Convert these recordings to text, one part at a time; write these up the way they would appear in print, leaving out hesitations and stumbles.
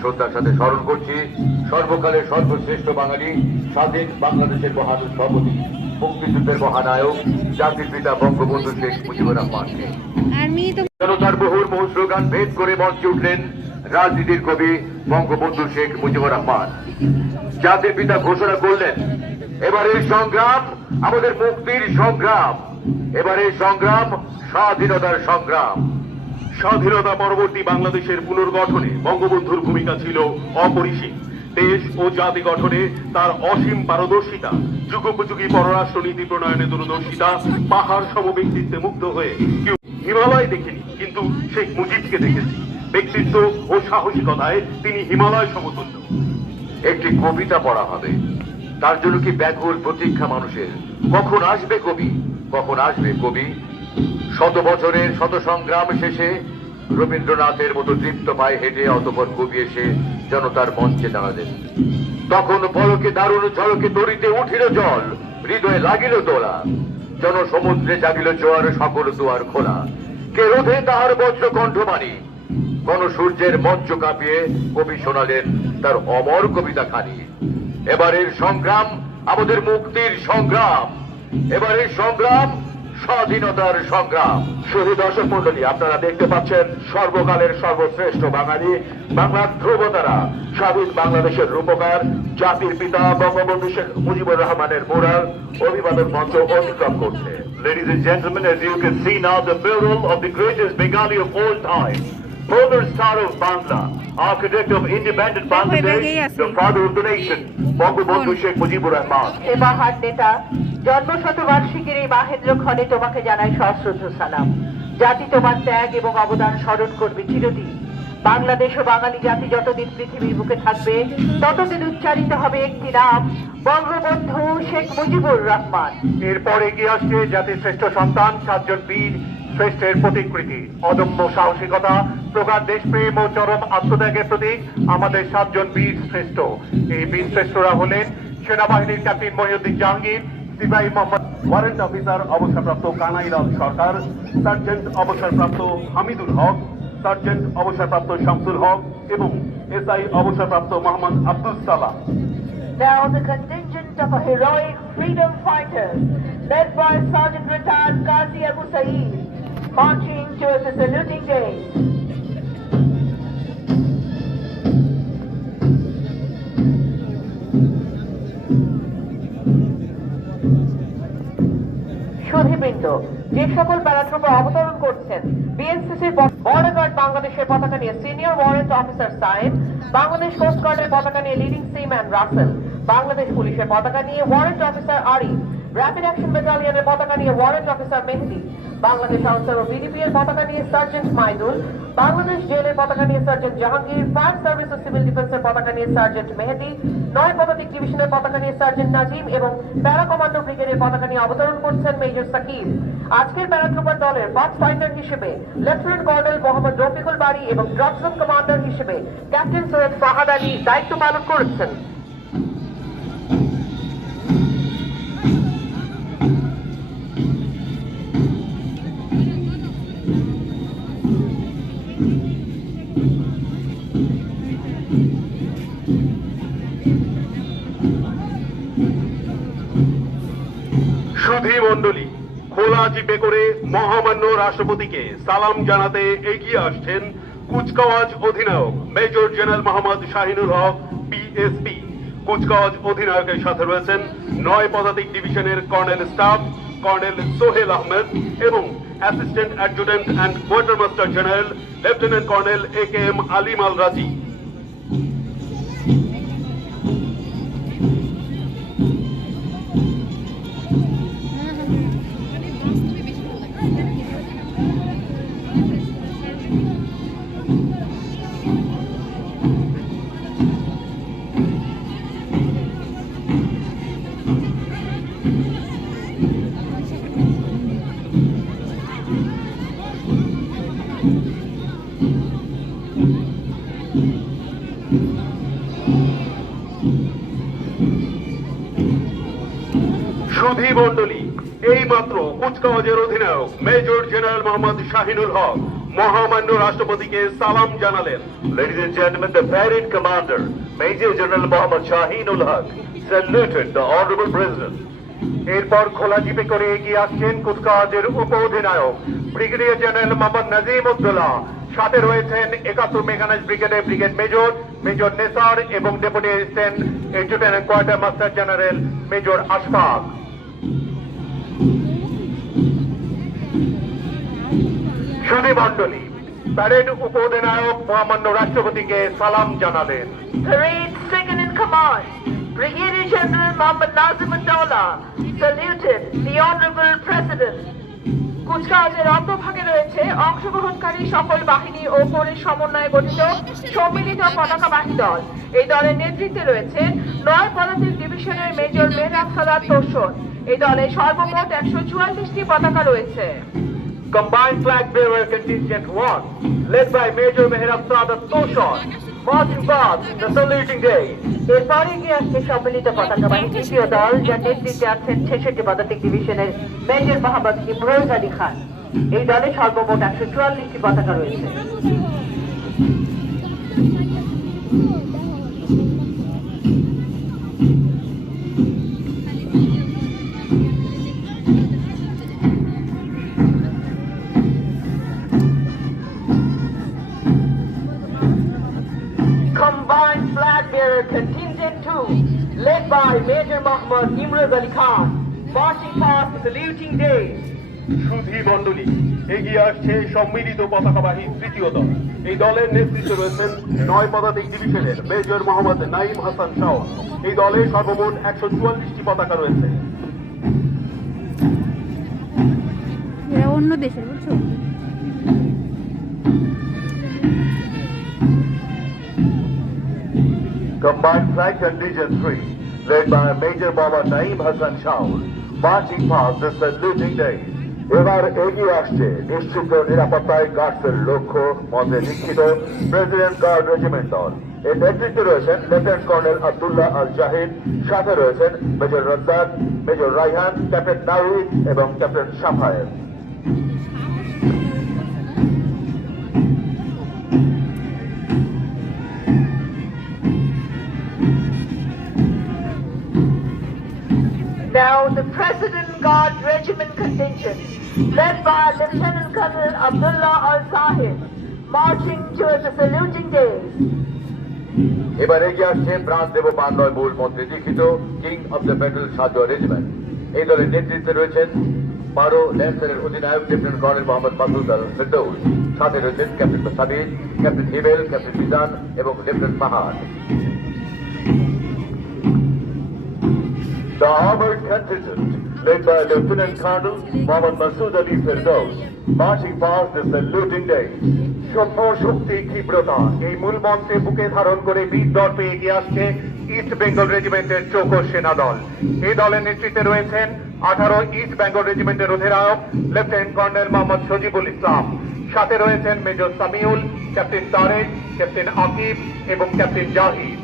শ্রদ্ধার সাথে স্মরণ করছি সর্বকালের সর্বশ্রেষ্ঠ বাঙালি, স্বাধীন বাংলাদেশের মহান স্থপতি, মুক্তিযুদ্ধের মহানায়ক, জাতির পিতা বঙ্গবন্ধু শেখ মুজিবুর রহমানকে। জনতার মুহুর্মুহু স্লোগান ভেদ করে মঞ্চে উঠলেন রাজনীতির কবি বঙ্গবন্ধু শেখ মুজিবুর রহমান। জাতির পিতা ঘোষণা করলেন, এবারের সংগ্রাম আমাদের মুক্তির সংগ্রাম, এবারের সংগ্রাম স্বাধীনতার সংগ্রাম। স্বাধীনতা পরবর্তী বাংলাদেশের পুনর্গঠনে বঙ্গবন্ধুর ভূমিকা ছিল অপরিসীম। দেশ ও জাতি গঠনে তার অসীম পারদর্শিতা, যুগোপযোগী পররাষ্ট্রনীতি প্রণয়নে দূরদর্শিতা, পাহাড় সম ব্যক্তিত্বে মুগ্ধ হয়ে কেউ হিমালয় দেখেনি, কিন্তু শেখ মুজিবকে দেখেছি। ব্যক্তিত্ব ও সাহসিকতায় তিনি হিমালয় সমতুল্য। একটি কবিতা পড়া হবে, তার জন্য কি ব্যাকুল প্রতীক্ষা মানুষের। কখন আসবে কবি, কখন আসবে কবি? শত বছরের শত সংগ্রাম শেষে রবীন্দ্রনাথের মতো তৃপ্ত পায়ে হেঁটে অতপর কবি এসে জনতার মঞ্চে দাঁড়ালেন। তখন পলকে দারুণ ঝলকে তরিতে উঠিল জল, হৃদয়ে লাগিল দোলা, জনসমুদ্রে জাগিল জোয়ার, সকল দুয়ার খোলা। কে রোধে তাহার বজ্র কণ্ঠবাণী, গণসূর্যের মঞ্চ কাঁপিয়ে কবি শোনালেন তার অমর কবিতা খানি। এবারের সংগ্রাম আমাদের মুক্তির সংগ্রাম, এবারের সংগ্রাম স্বাধীনতার সংগ্রাম। শহীদ দর্শক মন্ডলী, আপনারা দেখতে পাচ্ছেন সর্বকালের সর্বশ্রেষ্ঠ বাঙালি, বাংলার ধ্রুবতারা, স্বাধীন বাংলাদেশের রূপকার, জাতির পিতা বঙ্গবন্ধু শেখ মুজিবুর রহমানের মুরাল অভিবাদন মঞ্চ অতিক্রম করছে। Ladies and gentlemen, as you can see now, the mural of the greatest Bengali of all time, Polar Star of Bangla, architect of independent Bangladesh, the father of the nation, Bangabandhu Sheikh Mujibur Rahman. হে মহান নেতা, জন্মশতবার্ষিকীর এই মাহেন্দ্র ক্ষণে তোমাকে জানাই সশ্রদ্ধ সালাম। জাতি তোমার ত্যাগ এবং অবদান স্মরণ করবে চিরদিন। বাংলাদেশ ও বাঙালি জাতি যতদিন পৃথিবীর বুকে থাকবে, ততদিন উচ্চারিত হবে একটি নাম, বঙ্গবন্ধু শেখ মুজিবুর রহমান। এরপরে এগিয়ে আসছে জাতির শ্রেষ্ঠ সন্তান, 7 জন বীর শ্রেষ্ঠের প্রতিকৃতি, অদম্য সাহসিকতা, প্রগাঢ় দেশপ্রেম ও চরম আত্মত্যাগের প্রতীক আমাদের 7 জন বীর শ্রেষ্ঠ। এই বীর শ্রেষ্ঠরা হলেন সেনাবাহিনীর ক্যাপ্টেন মহিউদ্দিন জাহাঙ্গীর, সিপাহী মোহাম্মদ ওয়ারেন্ট অফিসার অবসরপ্রাপ্ত কানাইলাল সরকার, সার্জেন্ট অবসরপ্রাপ্ত হামিদুল হক, সার্জেন্ট অবসরপ্রাপ্ত শামসুল হক এবং এসআই অবসরপ্রাপ্ত Mohammad Abdul Salam. Now the contingent of a heroic freedom fighters led by Sergeant Retired Qazi Abu Saeed marching towards the saluting day. সুধীবৃন্দ, যে সকল প্যারাট্রুপার অবতরণ করছেন, বিএনসিসির বর্ডার গার্ড বাংলাদেশের পতাকা নিয়ে senior warrant officer Saim, Bangladesh coast গার্ডের পতাকা নিয়ে লিডিং সিম্যান রাসেল, বাংলাদেশ পুলিশের পতাকা নিয়ে warrant officer Arif, rapid action ব্যাটালিয়নের পতাকা নিয়ে ওয়ারেন্ট অফিসার মেহেদি, বাংলাদেশ আনসার ও বিডিপি এর পতাকা নিয়ে সার্জেন্ট মাইদুল, বাংলাদেশ জেলের পতাকা নিয়ে সার্জেন্ট জাহাঙ্গীর, ফায়ার সার্ভিস ও সিভিল ডিফেন্সের পতাকা নিয়ে সার্জেন্ট মেহেদি, 9 পদাতিক ডিভিশনের পতাকা নিয়ে সার্জেন্ট নাজিম এবং প্যারা কমান্ডো ব্রিগেডের পতাকা নিয়ে অবতরণ করছেন মেজর সাকিব। আজকের প্যারাট্রুপার দলের পাথ ফাইন্ডার হিসেবে লেফটেন্যান্ট কর্নেল মোহাম্মদ রফিকুল বারী এবং ড্রপ জোন কমান্ডার হিসেবে ক্যাপ্টেন সৈয়দ ফাহাদ আলী দায়িত্ব পালন করছেন। সুধী মণ্ডলী, খোলা জিপে করে মহামান্য রাষ্ট্রপতিকে সালাম জানাতে এগিয়ে আসছেন কুচকাওয়াজ অধিনায়ক major general Mohammad Shahinul Haque, BSP. কুচকাওয়াজ অধিনায়কের সাথে রয়েছেন 9 পদাতিক ডিভিশনের colonel staff colonel Sohel Ahmed এবং assistant adjutant and quartermaster general lieutenant colonel AKM Alim Al Razi. সুধী মণ্ডলী, এই মাত্র কুচকাওয়াজের অধিনায়ক মেজর জেনারেল মোহাম্মদ শাহিনুল হক মহামান্য রাষ্ট্রপতিকে সালাম জানালেন। Ladies and gentlemen, the parade commander, Major General Mohammad Shaheen ul Haq, saluted the Honorable President. এরপর খোলা জিপে করে এগিয়ে আসছেন কুচকাওয়াজের উপ অধিনায়ক ব্রিগেডিয়ার জেনারেল মোহাম্মদ নাজিম উদ্দৌলা। সাথে রয়েছেন 71 মেকানাইজড ব্রিগেডের ব্রিগেড মেজর মেজর নেসার এবং deputy assistant adjutant quarter master general major Ashfaq. সুধী মণ্ডলী, প্যারেড উপ অধিনায়ক মহামান্য রাষ্ট্রপতিকে সালাম জানালেন। Parade second in command, Brigadier General Mohammad Nazim Uddaulla saluted the Honorable President. কুচকাওয়াজের অন্তর্ভাগে রয়েছে অংশগ্রহণকারী সকল বাহিনী ও কোরের সমন্বয়ে গঠিত সম্মিলিত পতাকাবাহী দল। এই দলের নেতৃত্বে রয়েছে ৯ পদাতিক ডিভিশনের মেজর মেহরাব সাদাত তোষর। এই দলে সর্বমোট ১৪৪টি পতাকা রয়েছে। Combined Flag Bearer Contingent 1, led by Major Mehrab Sadat Toshon, marching past the saluting day. এরপরে গিয়ে আসছে সম্মিলিত পতাকাবাহী তৃতীয় দল, যার নেতৃত্বে আছেন ৬৬ পদাতিক ডিভিশনের মেজর মোহাম্মদ ইমরোজ আলী খান। এই দলে সর্বমোট ১৪৪টি পতাকা রয়েছে। Combined Flag Bearer Contingent 2, led by Major Mohammad Imroz Ali Khan, marching past the saluting day. সুধী মণ্ডলী, এগিয়ে আসছে সম্মিলিত পতাকাবাহী তৃতীয় দল। এই দলের নেতৃত্বে রয়েছেন ৯ পদাতিক ডিভিশনের মেজর মোহাম্মদ নাইম হাসান শাহ। এই দলে সর্বমোট ১৪৪টি পতাকা রয়েছে। এরা অন্য দেশের, বুঝছো? Combined Flag Contingent 3, led by Major Mohammad Naeem Hassan Shaul, marching past the saluting days. এবার এগিয়ে আসছে নিশ্চিত নিরাপত্তায় গার্ডসের লক্ষ্য মধ্যে দীক্ষিত প্রেসিডেন্ট গার্ড রেজিমেন্ট দল। এর নেতৃত্বে রয়েছেন লেফটেন্যান্ট কর্নেল আব্দুল্লাহ আল জাহিদ, সাথে রয়েছেন major Razzak, major Raihan, captain Naveed এবং captain Safayer. Now the President Guard Regiment Contingent, led by Lieutenant Colonel Abdullah Al-Sahib, marching towards the saluting days. এবার এগিয়ে আসছে প্রাণদেব বান্নয় মূল মন্ত্রী দীক্ষিত কিং অব দ্য ব্যাটল সাজোয়া রেজিমেন্ট। এই দলের নেতৃত্বে রয়েছেন 12 ল্যান্সারের অধিনায়ক লেফটেন্যান্ট কর্নেল মোহাম্মদ মাসুদ আল ফেরদৌস, সাথে রয়েছেন captain Sadid, captain Hibel, captain Mizan এবং lieutenant Fahad. The armored contingent, led by Lieutenant Colonel Mohammad Masood Ali Firdaus, marching past the saluting days. সভ্য শক্তি ক্ষিপ্রতা, এই মূল মন্ত্রে বুকে ধারণ করে বীর দর্পে এগিয়ে আসছে ইস্ট বেঙ্গল রেজিমেন্টের চৌকস সেনা দল। এই দলের নেতৃত্বে রয়েছেন 18 ইস্ট বেঙ্গল রেজিমেন্টের অধিনায়ক লেফটেন্যান্ট কর্নেল মোহাম্মদ সজিবুল ইসলাম। সাথে রয়েছেন major Samiul, captain Tarek, captain Akib এবং captain Zahid.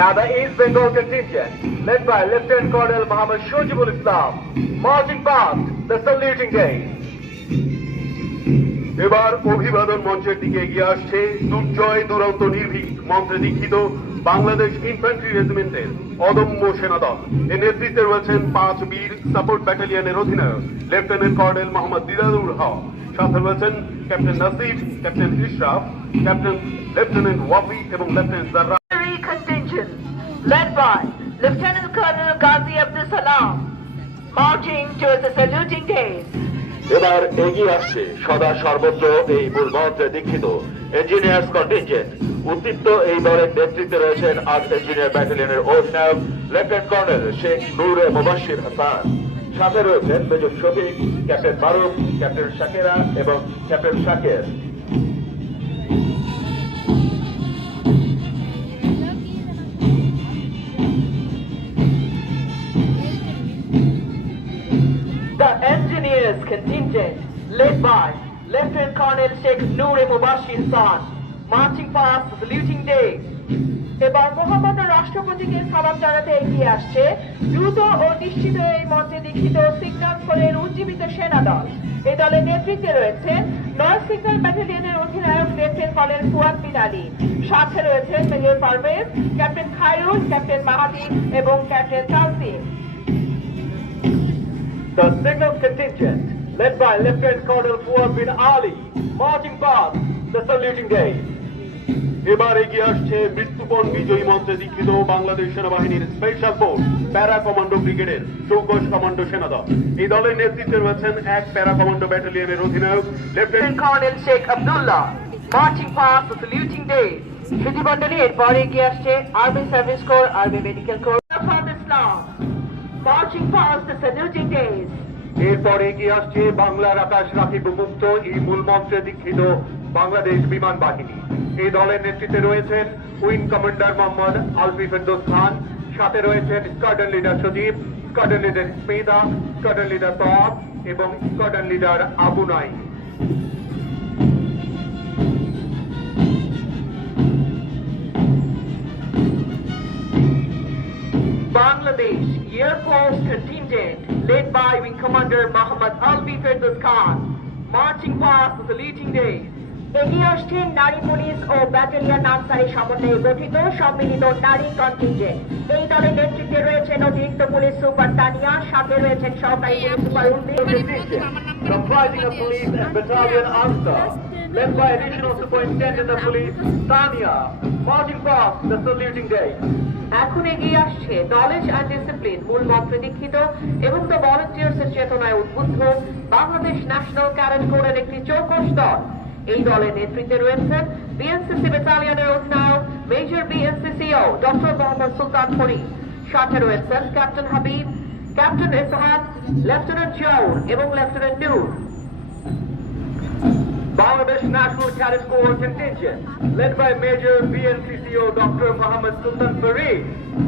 Now the East Bengal contingent, led by Lieutenant Colonel Mohammad Shojibul Islam, marching past the saluting days. এবার অভিবাদন মঞ্চের দিকে এগিয়ে আসছে দুর্জয় দুরন্ত নির্ভীক মন্ত্রে দীক্ষিত বাংলাদেশ ইনফ্যান্ট্রি রেজিমেন্টের অদম্য সেনাদল। এর নেতৃত্বে রয়েছেন 5 বীর সাপোর্ট ব্যাটালিয়নের অধিনায়ক লেফটেন্যান্ট কর্নেল মোহাম্মদ দিদারুল হক, সাথে রয়েছেন captain Nasif, captain Ishraf, captain lieutenant Wafi এবং lieutenant Jarra. Contingent, led by Lieutenant Colonel Ghazi Abdul Salam, marching towards the saluting days. এবার এগিয়ে আসছে সদা সর্বত্র এই মূল মন্ত্রে দীক্ষিত ইঞ্জিনিয়ার্স কন্টিনজেন্ট। উদ্দীপ্ত এই দলের নেতৃত্বে রয়েছেন আর্ট ইঞ্জিনিয়ার ব্যাটালিয়নের অধিনায়ক লেফটেন্যান্ট কর্নেল শেখ নূরে মুবাশশির হাসান, সাথে রয়েছেন মেজর শফিক, ক্যাপ্টেন মারুফ, ক্যাপ্টেন শাকেরা এবং ক্যাপ্টেন শাকের। The Engineers Contingent, led by Lieutenant Colonel Sheikh Noor Mubashir Hassan, marching past the saluting days. এবার মহামান্য রাষ্ট্রপতিকে সালাম জানাতে এগিয়ে আসছে দ্রুত ও নিশ্চিত এই মঞ্চে দীক্ষিত সিগন্যাল কোরের উজ্জীবিত সেনা দল। এই দলের নেতৃত্বে রয়েছেন নয় সিগন্যাল ব্যাটালিয়নের অধিনায়ক লেফটেন্যান্ট কর্নেল ফুয়াদ বিন আলী, সাথে রয়েছেন major Parvez, captain Khairul, captain Mahadi এবং captain Tansim. The signal contingent, led by Lieutenant Colonel Fuad bin Ali, marching past the saluting day. এবার এগিয়ে আসছে মৃত্যুপণ বিজয়ী মঞ্চে দীক্ষিত বাংলাদেশ সেনাবাহিনীর স্পেশাল ফোর্স প্যারা কমান্ডো ব্রিগেডের চৌকশ কমান্ডো সেনা দল। এই দলের নেতৃত্বে রয়েছেন এক প্যারা কমান্ডো ব্যাটালিয়নের অধিনায়ক lieutenant colonel Sheikh Abdullah, marching past the saluting dais. সুধীমণ্ডলী এরপর এগিয়ে আসছে army service corps, army medical corps, ইসলাম, marching past the saluting dais. এরপর এগিয়ে আসছে বাংলার আকাশ রাখিব মুক্ত এই মূল মঞ্চে দীক্ষিত বাংলাদেশ বিমান বাহিনী। এই দলের নেতৃত্বে রয়েছেন উইং কমান্ডার মোহাম্মদ আলফি ফেরদৌস খান, সাথে রয়েছেন স্কোয়াড্রন লিডার সজীব, স্কোয়াড্রন লিডার ইসমেদা, স্কোয়াড্রন লিডার তব এবং স্কোয়াড্রন লিডার আবু নাই। Bangladesh Air Force contingent led by Wing Commander Mohammad Alfi Firdaus Khan, marching past the saluting days. এগিয়ে আসছেন নারী পুলিশ ও ব্যাটালিয়ন আনসারি সমন্বয়ে গঠিত সম্মিলিত নারী কন্টিনজেন্ট। এই দলের নেতৃত্বে রয়েছেন অতিরিক্ত পুলিশ সুপার তানিয়া, সাথে রয়েছেন সহকারী police super Uddin, Comprising of police and battalion answer, led by additional superintendent of police Tania, marching past the saluting day. এখন এগিয়ে আসছে নলেজ অ্যান্ড ডিসিপ্লিন মূল মন্ত্রে দীক্ষিত এবং দ্য ভলান্টিয়ার্স এর চেতনায় উদ্বুদ্ধ বাংলাদেশ ন্যাশনাল ক্যাডেট কোরের একটি চৌকশ দল। এই দলের নেতৃত্বে রয়েছেন বিএনসিসি ব্যাটালিয়নের অধিনায়ক major BNCCO doctor Mohammad Sultan Farid, সাথে রয়েছেন captain Habib, captain Ishaq, lieutenant Jaur এবং lieutenant Noor. Bangladesh National Cadet Corps contingent, led by Major BNCCO Dr. Muhammad Sultan Farid,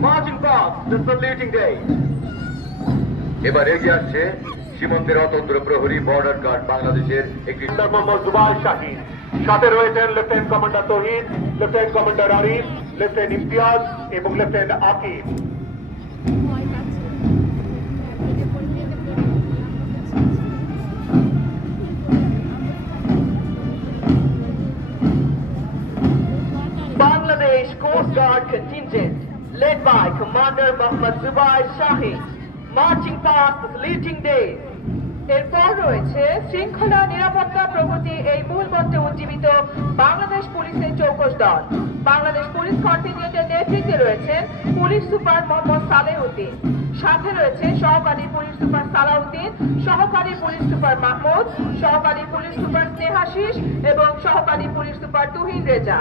marching past the saluting day. এবার এগিয়ে আসছে সীমান্তের অতন্ত্র প্রহরী বর্ডার গার্ড বাংলাদেশের একটি কমান্ডার মোহাম্মদ জুবাইর শাহিন, সাথে রয়েছেন lieutenant commander Tauhid, lieutenant commander Arif, lieutenant Imtiaz এবং lieutenant Akib. Bangladesh Coast Guard contingent led by Commander Mohammad Zubair Shahid, marching past the saluting days. এরপর রয়েছে শৃঙ্খলা, নিরাপত্তা, প্রগতি এই মূল মন্ত্রে উজ্জীবিত বাংলাদেশ পুলিশের চৌকশ দল। বাংলাদেশ পুলিশ কন্টিনজেন্টের নেতৃত্বে রয়েছেন পুলিশ সুপার মোহাম্মদ সালেহ উদ্দিন, সাথে রয়েছে সহকারী পুলিশ সুপার সালাউদ্দিন, সহকারী পুলিশ সুপার মাহমুদ, সহকারী পুলিশ সুপার স্নেহাশিস এবং সহকারী police super Tuhin Reza.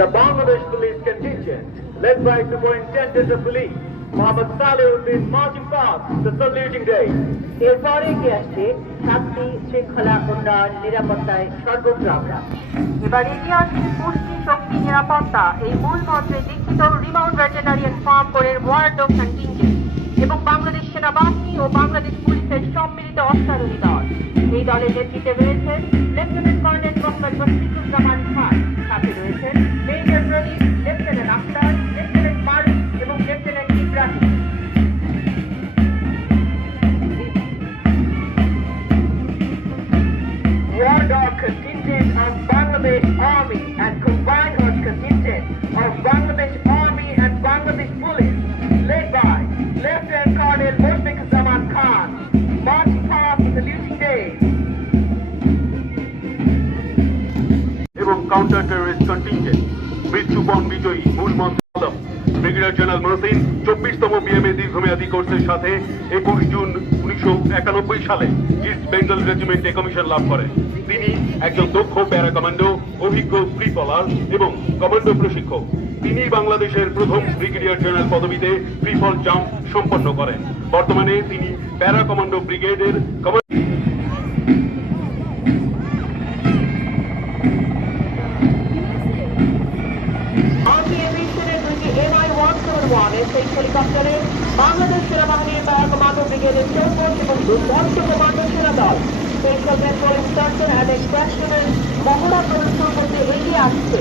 The Bangladesh Police contingent, led by Superintendent of Police Mohammad Saleh marching past the saluting day. এরপরে এগিয়ে আসছে শান্তি, শৃঙ্খলা, উন্নয়ন, নিরাপত্তায় সর্বত্র আমরা। এবার এগিয়ে আসছে পুষ্টি, শক্তি, নিরাপত্তা এই মূল মন্ত্রে দীক্ষিত রিমাউন্ড ভেটেরিনারিয়ান ফার্ম কোরের ওয়ার্ড কন্টিনজেন্ট এবং বাংলাদেশ সেনাবাহিনী ও বাংলাদেশ পুলিশের সম্মিলিত অশ্বারোহী দল। এই দলের নেতৃত্বে রয়েছেন লেফটেন্যান্ট কর্নেল মোহাম্মদ মুশফিকুজ্জামান খান, সাথে রয়েছেন মেজর প্রদীপ, লেফটেন্যান্ট আখতার, লেফটেন্যান্ট মারুফ এবং lieutenant Ibrahim. War Dog contingent of Bangladesh Army and Combined Horse contingent of Bangladesh Army and Bangladesh Police, led by Lieutenant Colonel Mushfiquzzman Khan, marching past the saluting days. এবং counter terrorist contingent মৃত্যুপণ বিজয়ী মূল মন্ত্রী Alam brigadier general Mohsin 24তম BMA দীর্ঘমেয়াদী কোর্সের সাথে 21 June 1991 সালে ইস্ট বেঙ্গল রেজিমেন্টে কমিশন লাভ করেন। তিনি একজন দক্ষ প্যারা কমান্ডো, অভিজ্ঞ ফ্রি ফলার এবং কমান্ডো প্রশিক্ষক। তিনি বাংলাদেশের প্রথম ব্রিগেডিয়ার জেনারেল পদবিতে ফ্রি ফল জাম্প সম্পন্ন করেন। বর্তমানে তিনি প্যারা কমান্ডো ব্রিগেডের হেলিকপ্টারে বাংলাদেশ সেনাবাহিনীর প্যারা কমান্ডো ব্রিগেডের চৌকশ এবং দুর্ধর্ষ কমান্ডো সেনা দল স্পেশাল পেট্রোলিং এক্সট্রাকশনের মহড়া প্রদর্শন করতে এগিয়ে আসছে।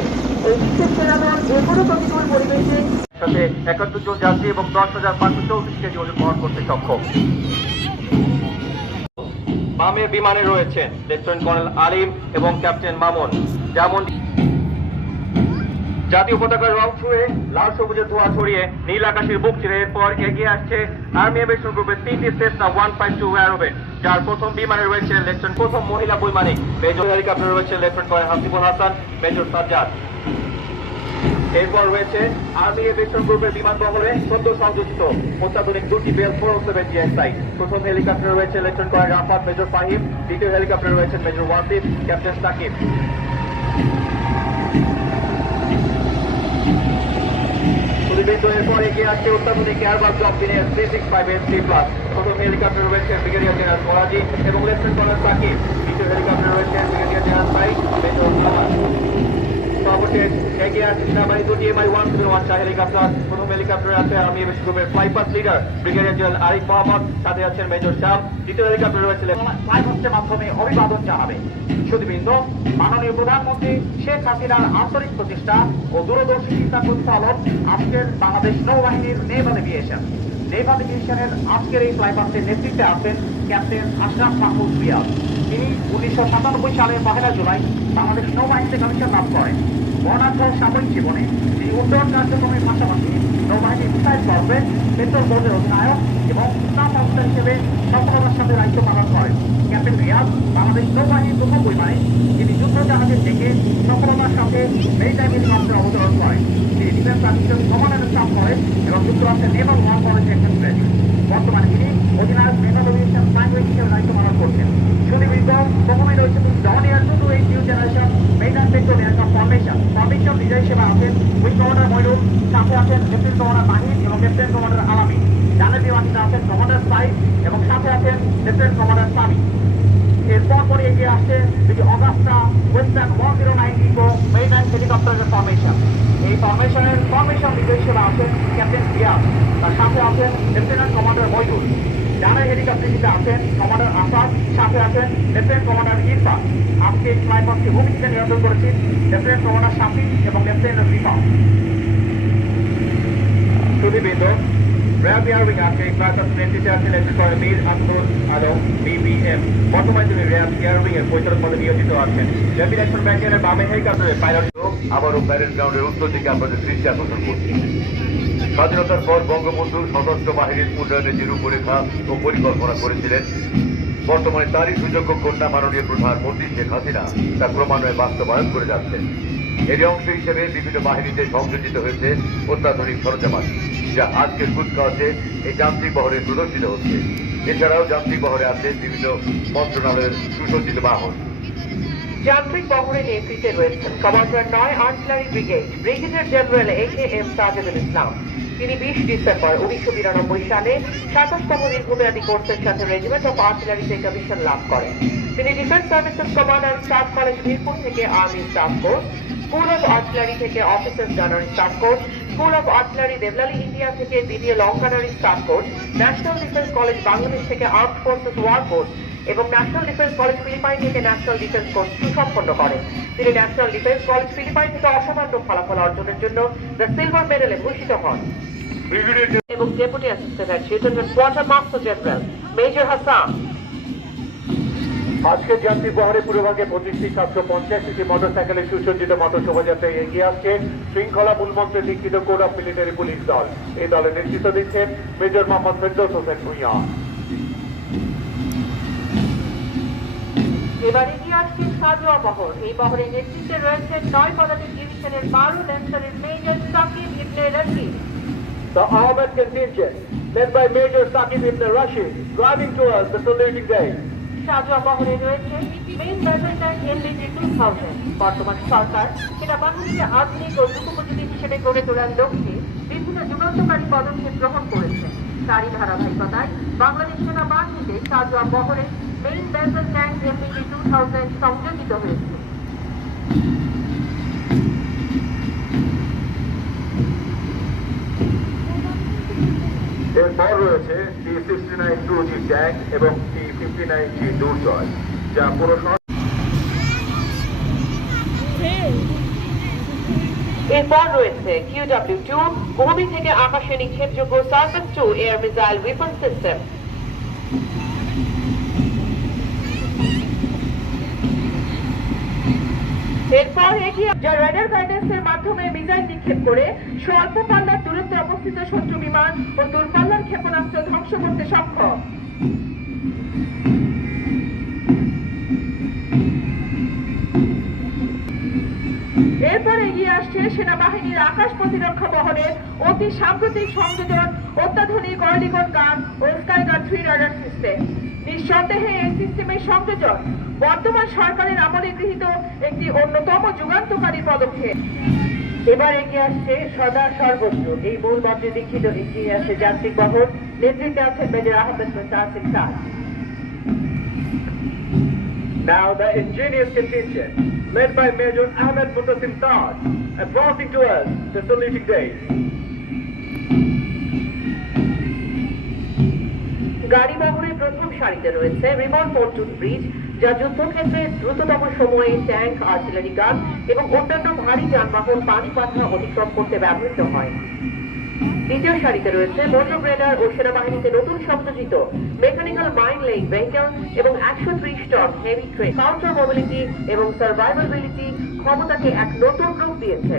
এই বিশেষ সেনাদল যেকোনো প্রতিকূল পরিবেশে সাথে 71 জন যাত্রী এবং 10,534 কেজি ওজন বহন করতে সক্ষম। বামের বিমানে রয়েছেন লেফটেন্যান্ট কর্নেল আলিম এবং ক্যাপ্টেন মামুন। যেমন জাতীয় পতাকার রং ছুঁয়ে লাল সবুজের ধোঁয়া ছড়িয়ে নীল আকাশের বুক চিরে এরপর এগিয়ে আসছে আর্মি এভিয়েশন গ্রুপের 3টি সেসনা 152 অ্যারোবেট, যার প্রথম বিমানে রয়েছে লেফটেন্যান্ট প্রথম মহিলা বৈমানিক মেজর হেলিকপ্টারে রয়েছে lieutenant colonel Hasibul Hasan, major Sajjad. এরপর রয়েছে আর্মি এভিয়েশন গ্রুপের বিমানবহরে সদ্য সংযোজিত অত্যাধুনিক দুটি বেল 407 জিএসআই। প্রথম হেলিকপ্টারে রয়েছে lieutenant colonel Rafat, major Fahim. দ্বিতীয় হেলিকপ্টারে রয়েছে মেজর ওয়াসিফ, ক্যাপ্টেন সাকিব। এরপর এগিয়ে আসছে অত্যাধুনিক এয়ারবাস জববিনের 365 প্রথম হেলিকপ্টার রয়েছে ব্রিগেডিয়ার জেনারেল ফরাজি এবং লেফটেন্যান্ট কর্নেল সাকিব। দ্বিতীয় হেলিকপ্টার রয়েছে brigadier general Saeed, major Samad. সর্বশেষ এগিয়ে আসছে সেনাবাহিনী দুটি MI-101 হেলিকপ্টার। প্রথম হেলিকপ্টারে আছে আর্মি এভিয়েশন গ্রুপের flypast leader brigadier general Arif Mohammad, সাথে আছেন মেজর শাম। দ্বিতীয় হেলিকপ্টারে রয়েছে ফ্লাইপাস্টের মাধ্যমে অভিবাদন জানাবে। সুধীবৃন্দ, মাননীয় প্রধানমন্ত্রী শেখ হাসিনার আন্তরিক প্রচেষ্টা ও দূরদর্শী চিন্তা প্রতিফলন আজকের বাংলাদেশ নৌবাহিনীর নেভাল এভিয়েশন। নেভাল এভিয়েশনের আজকের এই ফ্লাইপাস্টের নেতৃত্বে আছেন ক্যাপ্টেন আশরাফ মাহমুদ রিয়াদ। তিনি 1997 সালের 1 জুলাই বাংলাদেশ নৌবাহিনীতে কমিশন লাভ করেন। বর্ণাঢ্য সামরিক জীবনে তিনি উন্নয়ন কার্যক্রমের পাশাপাশি নৌবাহিনীর মিসাইল কর্পের পেট্রোল বোর্ডের অধিনায়ক এবং স্টাফ অফিসার হিসেবে সফলতার সাথে দায়িত্ব পালন করেন। ক্যাপ্টেন রিয়াদ বাংলাদেশ নৌবাহিনীর প্রথম বৈমানিক, যিনি যুদ্ধজাহাজের থেকে সফলতার সাথে মেরিটাইম হেলিকপ্টারে অবতরণ করেন। তিনি ডিফেন্স সার্ভিসেস কমান্ডারে স্টাফ করেন এবং যুক্তরাষ্ট্রের নেভাল ওয়ার কলেজে একজন গ্র্যাজুয়েট। বর্তমানে তিনি অধিনায়ক নেভাল এভিয়েশন প্রাইমারি হিসেবে দায়িত্ব পালন করছেন। সুধীবৃন্দ, প্রথমে রয়েছে Dornier 2 to 8 new generation maritime patrol aircraft formation বিজয় সেবা আছেন উইং কমান্ডার মইনুল, সাথে আছেন লেফটেন্যান্ট কমান্ডার মাহিদ এবং লেফটেন্যান্ট কমান্ডার আলামী। জানের বিমানটিতে আছেন কমান্ডার সাইদ এবং সাথে আছেন লেফটেন্যান্ট কমান্ডার সামি। এরপর পরে এগিয়ে আসছে অগাস্টা ওয়েস্টার্ন 109 ইকো মেরিটাইম হেলিকপ্টারের ফরমেশন। এই ফরমেশন বিজয় সেবা আছেন ক্যাপ্টেন রিয়াদ, তার সাথে আছেন লেফটেন্যান্ট কমান্ডার মইনুল। জানের হেলিকপ্টারটিতে আছেন কমান্ডার আসাদ, সাথে আছেন লেফটেন্যান্ট কমান্ডার ইরফান। আজকে এই ফ্লাইপাস্টকে ভূমি থেকে নিয়ন্ত্রণ করেছেন লেফটেন্যান্ট কমান্ডার শাফি এবং লেফটেন্যান্ট রিফা। সুধীবৃন্দ, র্যাব এয়ারউইং আজকে এই ফ্লাইপাস্ট নেতৃত্বে আছেন lieutenant colonel Mir Abdul Alam BBM। বর্তমানে তিনি র্যাব এয়ারউইং এর পরিচালক পদে নিয়োজিত আছেন। ল্যামিনেশন ব্যাটালিয়নের বামে হেলিকপ্টারের পাইলট আবারও প্যারেড গ্রাউন্ডের উত্তর দিকে আপনাদের দৃষ্টি আকর্ষণ করছি। স্বাধীনতার পর বঙ্গবন্ধু সশস্ত্র বাহিনীর উন্নয়নের যে রূপরেখা ও পরিকল্পনা করেছিলেন, বর্তমানে তারই সুযোগ্য কন্যা মাননীয় প্রধানমন্ত্রী শেখ হাসিনা তা ক্রমান্বয়ে বাস্তবায়ন করে যাচ্ছেন। এর অংশ হিসেবে বিভিন্ন বাহিনীতে সংযোজিত হয়েছে অত্যাধুনিক সরঞ্জামাদি, যা আজকের কুচকাওয়াজে এই যান্ত্রিক বহরে প্রদর্শিত হচ্ছে। এছাড়াও যান্ত্রিক বহরে আছে বিভিন্ন মন্ত্রণালয়ের সুসজ্জিত বাহন। যান্ত্রিক বহরের নেতৃত্বে রয়েছেন commander 9 artillery brigade brigadier general AKM Sajedul Islam. তিনি 20 ডিসেম্বর 1992 সালে 27তম দীর্ঘমেয়াদী কোর্সের সাথে রেজিমেন্ট অফ আর্টিলারিতে কমিশন লাভ করেন। তিনি defence services command and staff college Mirpur থেকে army staff course, school of artillery থেকে officers gunnery staff course, school of artillery Deolali India থেকে দ্বিতীয় long gunnery staff course, national defence college Bangladesh থেকে আর্মড ফোর্সেস ওয়ার কোর্স এবং national defence college Philippine থেকে national defence course সুসম্পন্ন করেন। তিনি national defence college Philippine থেকে অসামান্য ফলাফল অর্জনের জন্য দ্য সিলভার মেডেলে ভূষিত হন। এবং deputy assistant adjutant quarter master general major Hasan. আজকের যান্ত্রিক বহরে পূর্বভাগে 25টি 785টি মোটরসাইকেলের সুসজ্জিত মোটর শোভাযাত্রায় এগিয়ে আসছে শৃঙ্খলা মূলমন্ত্রে দীক্ষিত কোড অফ মিলিটারি পুলিশ দল। এই দলের নেতৃত্ব দিচ্ছেন মেজর মোহাম্মদ ফেরদৌস হোসেন ভূঁইয়া। এবার এগিয়ে আসছে সাজোয়া বহর। এই বহরের নেতৃত্বে রয়েছেন 9 পদাতিক ডিভিশনের 12 lieutenant major Sakib Ibne Rashid. The armored contingent, led by Major Saqib ibn Rashid, driving towards the saluting day. সাজোয়া বহরে রয়েছে মেইন ব্যাটেল ট্যাঙ্ক MBT 2000। বর্তমান সরকার সেটা বাহিনীকে আধুনিক ও যুগোপযোগী হিসেবে গড়ে তোলার লক্ষ্যে বিভিন্ন যুগান্তকারী পদক্ষেপ গ্রহণ করেছে। তারই ধারাবাহিকতায় বাংলাদেশ সেনাবাহিনীতে সাজোয়া বহরে মেইন ব্যাটেল ট্যাঙ্ক MBT 2000 সংযোজিত হয়েছে। এরপর রয়েছে T-69 2G ট্যাঙ্ক এবং T-59G দুর্জয়, যা পুরো এরপর রয়েছে QW2 ভূমি থেকে আকাশে নিক্ষেপযোগ্য surface to air missile weapon system. এরপর এগিয়ে যা রাডার গাইডেন্সের মাধ্যমে মিসাইল নিক্ষেপ করে স্বল্প পাল্লার দূরত্বে অবস্থিত শত্রু বিমান ও দূরপাল্লার ক্ষেপণাস্ত্র ধ্বংস করতে সক্ষম। এরপর এগিয়ে আসছে সেনাবাহিনীর আকাশ প্রতিরক্ষা বহনের অতি সাম্প্রতিক সংযোজন অত্যাধুনিক অর্লিগন গান ও স্কাইগান 3 রাডার সিস্টেম। নিঃসন্দেহে এই সিস্টেমের সংযোজন বর্তমান সরকারের আমলে গৃহীত একটি অন্যতম যুগান্তকারী পদক্ষেপ। এবার এগিয়ে আসছে সদা সর্বস্ব এই মূল মঞ্চে দীক্ষিত এগিয়ে আসছে যান্ত্রিক বহর, নেতৃত্বে আছেন major Ahmed Mustaf Sikder. Now the ingenious contingent, led by Major Ahmed Muttasim Taj, advancing towards the saluting dais. গাড়ি বহরের প্রথম সারিতে রয়েছে রিমন পন্টুন ব্রিজ, যা যুদ্ধক্ষেত্রে দ্রুততম সময়ে ট্যাঙ্ক, আর্টিলারি গান এবং অন্যান্য ভারী যানবাহন পানি পাথা অতিক্রম করতে ব্যবহৃত হয়। দ্বিতীয় সারিতে রয়েছে মনোগ্রাম রেডার ও সেনাবাহিনীতে নতুন সংযোজিত মেকানিক্যাল মাইন লেইং ভেহিকল এবং 130 ton heavy train counter mobility এবং সার্ভাইভাবিলিটি ক্ষমতাকে এক নতুন রূপ দিয়েছে।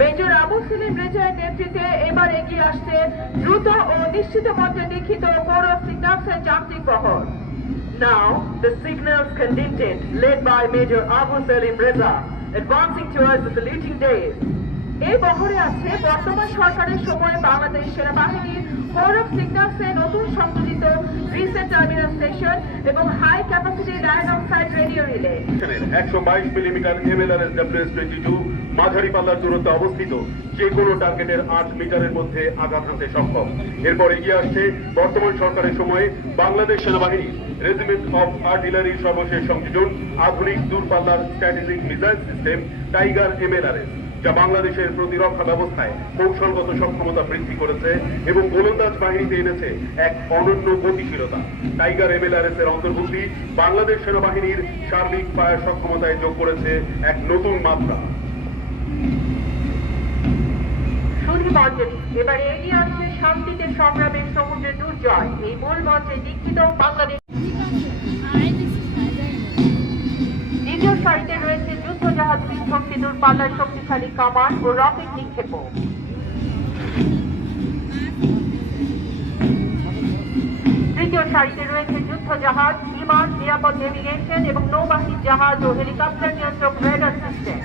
মেজর আবু সেলিম রেজার নেতৃত্বে এবার এগিয়ে আসছে দ্রুত ও নিশ্চিত মধ্যে দীক্ষিত পৌর সিগন্যালসের যান্ত্রিক বহর। Now the signals contingent led by Major Abu Salim Reza advancing towards the saluting dais. এই বহরে আছে বর্তমান সরকারের সময় বাংলাদেশ সেনাবাহিনীর পৌর সিগন্যালসে নতুন সংযোজিত রিসেট টার্মিনাল স্টেশন এবং হাই ক্যাপাসিটি ডায়াগনস্টাইড radio relay. 122 millimetre MLRS WS-22 মাঝারি পাল্লার দূরত্বে অবস্থিত যে কোনো টার্গেটের 8 মিটারের মধ্যে আঘাত হানতে সক্ষম। এরপর এগিয়ে আসছে বর্তমান সরকারের সময়ে বাংলাদেশ সেনাবাহিনীর রেজিমেন্ট অফ আর্টিলারির সর্বশেষ সংযোজন আধুনিক দূরপাল্লার strategic missile system tiger MLRS, যা বাংলাদেশের প্রতিরক্ষা ব্যবস্থায় কৌশলগত সক্ষমতা বৃদ্ধি করেছে এবং গোলন্দাজ বাহিনীতে এনেছে এক অনন্য গতিশীলতা। টাইগার MLRS এর অন্তর্ভুক্তি বাংলাদেশ সেনাবাহিনীর সার্বিক ফায়ার সক্ষমতায় যোগ করেছে এক নতুন মাত্রা। সুধী মঞ্জরি এবারে এগিয়ে আসছে শান্তিতে সংগ্রামের সমুদ্রের দুর্জয় এই মূল মঞ্চে দীক্ষিত বাংলাদেশ। দ্বিতীয় সারিতে রয়েছে যুদ্ধজাহাজ বিধ্বংসী দূরপাল্লার শক্তিশালী কামান ও রকেট নিক্ষেপক। তৃতীয় সারিতে রয়েছে যুদ্ধজাহাজ, বিমান, নিরাপদ নেভিগেশন এবং নৌবাহিনীর জাহাজ ও হেলিকপ্টার নিয়ন্ত্রক রেডার সিস্টেম।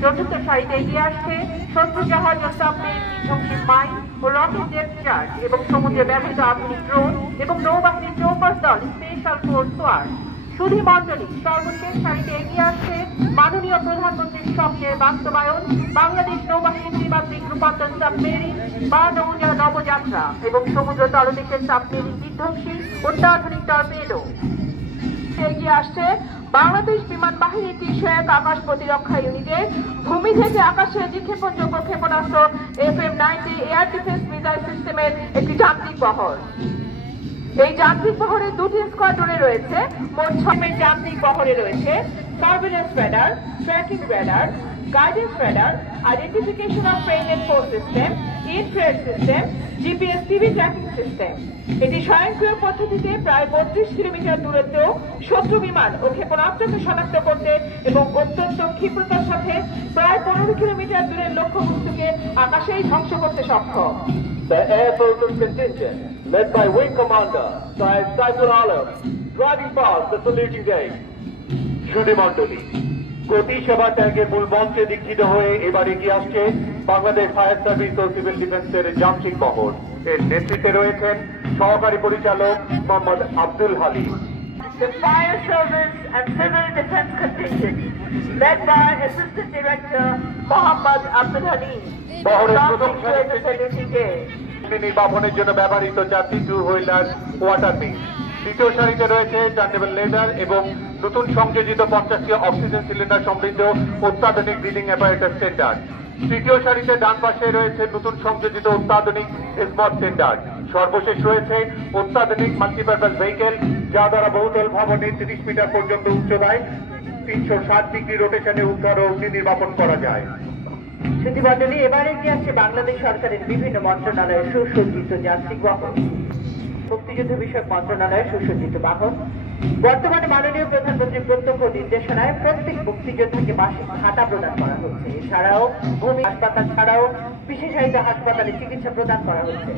চতুর্থ সারিতে এগিয়ে আসছে শত্রু জাহাজ ও সাবমেরিন বিধ্বংসী মাইন ও রকেট ডেপথ চার্জ এবং সমুদ্রে ব্যবহৃত আধুনিক ড্রোন এবং নৌবাহিনীর চৌপাশ দল স্পেশাল ফোর্স সোয়ার্ড। সুধী মণ্ডলী সর্বশেষ সারিতে এগিয়ে আসছে মাননীয় প্রধানমন্ত্রীর স্বপ্নের বাস্তবায়ন বাংলাদেশ নৌবাহিনীর ত্রিমাত্রিক রূপান্তর সাবমেরিন বা নৌজা নবযাত্রা এবং সমুদ্র তলদেশের সাবমেরিন বিধ্বংসী অত্যাধুনিক টর্পেডো। এগিয়ে আসছে বাংলাদেশ বিমান বাহিনীর 301 আকাশ প্রতিরক্ষা ইউনিটের ভূমি থেকে আকাশে নিক্ষেপণযোগ্য ক্ষেপণাস্ত্র FM-90 এয়ার ডিফেন্স মিসাইল সিস্টেমের একটি যান্ত্রিক বহর। এই যান্ত্রিক বহরে দুটি স্কোয়াড্রনে রয়েছে মোট 6 যান্ত্রিক বহরে রয়েছে surveillance radar, tracking radar, guidance radar, identification of plane and force system, infrared system, GPS TV tracking system. এটি স্বয়ংক্রিয় পদ্ধতিতে প্রায় 32 কিলোমিটার দূরত্বেও শত্রু বিমান ও ক্ষেপণাস্ত্রকে শনাক্ত করতে এবং অত্যন্ত ক্ষিপ্রতার সাথে প্রায় 15 কিলোমিটার দূরের লক্ষ্যবস্তুকে আকাশেই ধ্বংস করতে সক্ষম। The Air Forces contingent, led by Wing Commander Syed Saiful Alam, driving past the saluting gate. সুধী মণ্ডলী গতি সেবা ট্যাগের মূল মঞ্চে দীক্ষিত হয়ে এবার এগিয়ে আসছে বাংলাদেশ ফায়ার সার্ভিস ও সিভিল ডিফেন্সের যান্ত্রিক বহর। এর নেতৃত্বে রয়েছেন সহকারী পরিচালক Mohammad Abdul Halim. The Fire Service and Civil Defense Contingent, led by Assistant Director Mohammad Abdul Halim, বহরের প্রথম advancing towards the saluting dais. নির্বাপনের জন্য ব্যবহৃত 4টি টু হুইলার ওয়াটার বিং। দ্বিতীয় সারিতে রয়েছে টার্নেবল লেজার এবং নতুন সংযোজিত 50টি অক্সিজেন সিলিন্ডার সমৃদ্ধ অত্যাধুনিক ব্রিদিং অ্যাপারেটাস স্ট্যান্ডার্ড। তৃতীয় সারিতে ডান পাশে রয়েছে নতুন সংযোজিত অত্যাধুনিক স্মার্ট স্ট্যান্ডার্ড। সর্বশেষ রয়েছে অত্যাধুনিক মাল্টিপারপাস ভেহিকেল, যা দ্বারা বহুতল ভবনে 30 মিটার পর্যন্ত উচ্চতায় 360 ডিগ্রি রোটেশনে উদ্ধার ও অগ্নি নির্বাপন করা যায়। সুধীমণ্ডলী, এবারে এগিয়ে আসছে বাংলাদেশ সরকারের বিভিন্ন মন্ত্রণালয়ের সুসজ্জিত যান্ত্রিক বাহন। মুক্তিযুদ্ধ বিষয়ক মন্ত্রণালয়ের সুসজ্জিত বাহন। বর্তমানে মাননীয় প্রধানমন্ত্রীর প্রত্যক্ষ নির্দেশনায় প্রত্যেক মুক্তিযোদ্ধাকে মাসিক ভাতা প্রদান করা হচ্ছে। এছাড়াও ভূমি হাসপাতাল ছাড়াও বিশেষায়িত হাসপাতালে চিকিৎসা প্রদান করা হচ্ছে।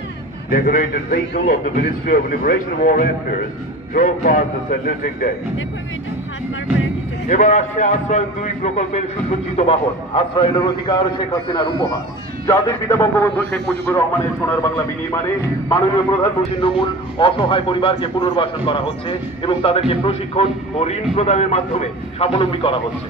Decorated vehicle of the Ministry of Liberation War Affairs drove past the saluting day. দেখো আমি এটা হাত বারবার একই চলে এবার আসছে আশ্রয়ন 2 প্রকল্পের সুসজ্জিত বাহন। আশ্রয়নের অধিকার শেখ হাসিনার উপহার। জাতির পিতা বঙ্গবন্ধু শেখ মুজিবুর রহমানের সোনার বাংলা বিনির্মাণে মাননীয় প্রধানমন্ত্রী নমুল অসহায় পরিবারকে পুনর্বাসন করা হচ্ছে এবং তাদেরকে প্রশিক্ষণ ও ঋণ প্রদানের মাধ্যমে স্বাবলম্বী করা হচ্ছে।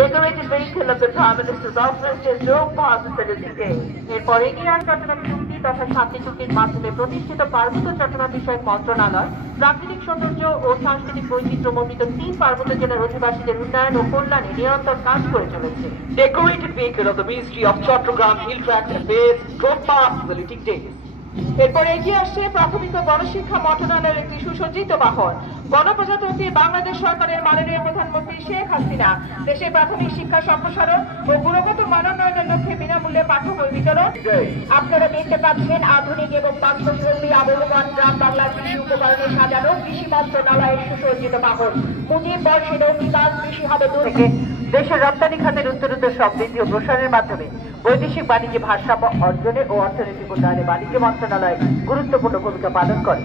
Decorated vehicle of the Prime Minister's office just drove past the saluting day. এরপর এগিয়ে আসছে চট্টগ্রাম চুক্তি তথা শান্তি চুক্তির মাধ্যমে প্রতিষ্ঠিত পার্বত্য চট্টগ্রাম বিষয়ক মন্ত্রণালয় প্রাকৃতিক সৌন্দর্য ও সাংস্কৃতিক বৈচিত্র্যমণ্ডিত 3 পার্বত্য জেলার অধিবাসীদের উন্নয়ন ও কল্যাণে নিরন্তর কাজ করে চলেছে। Decorated vehicle of the Ministry of Chattogram Hill Tract Affairs drove past the saluting day. এরপর এগিয়ে আসছে প্রাথমিক ও গণশিক্ষা মন্ত্রণালয়ের একটি সুসজ্জিত বাহন। গণপ্রজাতন্ত্রী বাংলাদেশ সরকারের মাননীয় প্রধানমন্ত্রী শেখ হাসিনা দেশে প্রাথমিক শিক্ষা সম্প্রসারণ ও গুণগত মানোন্নয়নের লক্ষ্যে বিনামূল্যে পাঠ্য বই বিতরণ। আপনারা দেখতে পাচ্ছেন আধুনিক এবং বাস্তবধর্মী আবহমান গ্রাম বাংলার কৃষি উপকরণে সাজানো কৃষি মন্ত্রণালয়ের সুসজ্জিত বাহন। মুজিব বর্ষের অঙ্গীকার কৃষি হবে দূর থেকে দেশের রপ্তানি খাতের উত্তরোত্তর সমৃদ্ধি ও প্রসারের মাধ্যমে বৈদেশিক বাণিজ্য ভারসাম্য অর্জনে ও অর্থনৈতিক উন্নয়নে বাণিজ্য মন্ত্রণালয় গুরুত্বপূর্ণ ভূমিকা পালন করে।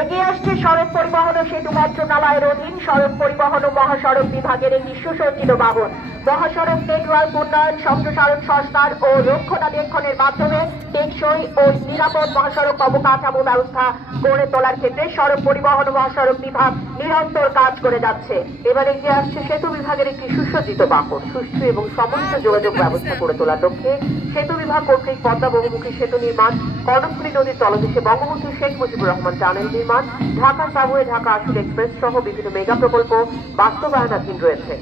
এগিয়ে আসছে সড়ক পরিবহন ও সেতু মন্ত্রণালয়ের অধীন সড়ক পরিবহন ও মহাসড়ক বিভাগের একটি সুসজ্জিত বাহন। মহাসড়ক নেটওয়ার্ক উন্নয়ন, সম্প্রসারণ, সংস্কার ও রক্ষণাবেক্ষণের মাধ্যমে টেকসই ও নিরাপদ মহাসড়ক অবকাঠামো ব্যবস্থা গড়ে তোলার ক্ষেত্রে সড়ক পরিবহন ও মহাসড়ক বিভাগ নিরন্তর কাজ করে যাচ্ছে। এবার এগিয়ে আসছে সেতু বিভাগের একটি সুসজ্জিত বাহন। সুষ্ঠু এবং সমন্বিত যোগাযোগ ব্যবস্থা গড়ে তোলার লক্ষ্যে সেতু বিভাগ কর্তৃক পদ্মা বহুমুখী সেতু নির্মাণ, কর্ণফুলী নদীর তলদেশে বঙ্গবন্ধু শেখ মুজিবুর রহমান টানেল নির্মাণ, ঢাকা সাবওয়ে, ঢাকা আশুল এক্সপ্রেস সহ বিভিন্ন মেগা প্রকল্প বাস্তবায়নাধীন রয়েছে।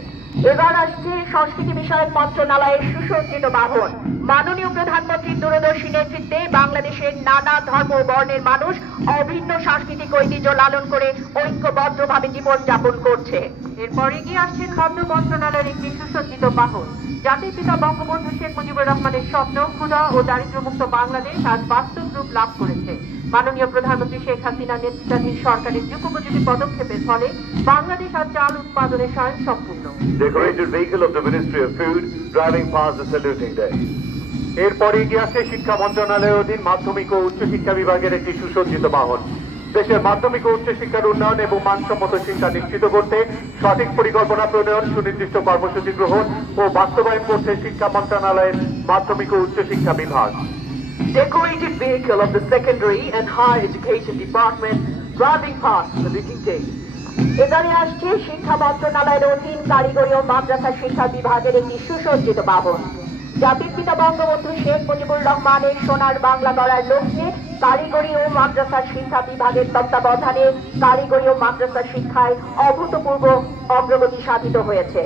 এবার আসছে সংস্কৃতি বিষয়ক মন্ত্রণালয়ের সুসজ্জিত বাহন। মাননীয় প্রধানমন্ত্রীর দূরদর্শী নেতৃত্বে বাংলাদেশের নানা ধর্ম ও বর্ণের মানুষ অভিন্ন সাংস্কৃতিক ঐতিহ্য লালন করে ঐক্যবদ্ধভাবে জীবন যাপন করছে। এরপর এগিয়ে আসছে খাদ্য মন্ত্রণালয়ের একটি সুসজ্জিত বাহন। জাতির পিতা বঙ্গবন্ধু শেখ মুজিবুর রহমানের স্বপ্ন ক্ষুধা ও দারিদ্র্যমুক্ত বাংলাদেশ আজ বাস্তব রূপ লাভ করেছে। মাননীয় প্রধানমন্ত্রী শেখ হাসিনা নেতৃত্বাধীন সরকারের যুগোপযোগী পদক্ষেপের ফলে বাংলাদেশ আজ চাল উৎপাদনে স্বয়ংসম্পূর্ণ। Decorated vehicle of the Ministry of Food driving past the saluting day. এরপরে এগিয়ে আসছে শিক্ষা মন্ত্রণালয়ের অধীন মাধ্যমিক ও উচ্চশিক্ষা বিভাগের একটি সুসজ্জিত বাহন। দেশের মাধ্যমিক ও উচ্চশিক্ষার উন্নয়ন এবং মানসম্মত শিক্ষা নিশ্চিত করতে সঠিক পরিকল্পনা প্রণয়ন, সুনির্দিষ্ট কর্মসূচি গ্রহণ ও বাস্তবায়ন করছে শিক্ষা মন্ত্রণালয়ের মাধ্যমিক ও উচ্চশিক্ষা বিভাগ। Decorated vehicle of the Secondary and Higher Education Department driving past the saluting day. এবারে আসছে শিক্ষা মন্ত্রণালয়ের অধীন কারিগরি ও মাদ্রাসা শিক্ষা বিভাগের একটি সুসজ্জিত বাহন। জাতির পিতা বঙ্গবন্ধু শেখ মুজিবুর রহমানের সোনার বাংলা গড়ার লক্ষ্যে কারিগরি ও মাদ্রাসা শিক্ষা বিভাগের তত্ত্বাবধানে কারিগরি ও মাদ্রাসা শিক্ষায় অভূতপূর্ব অগ্রগতি সাধিত হয়েছে।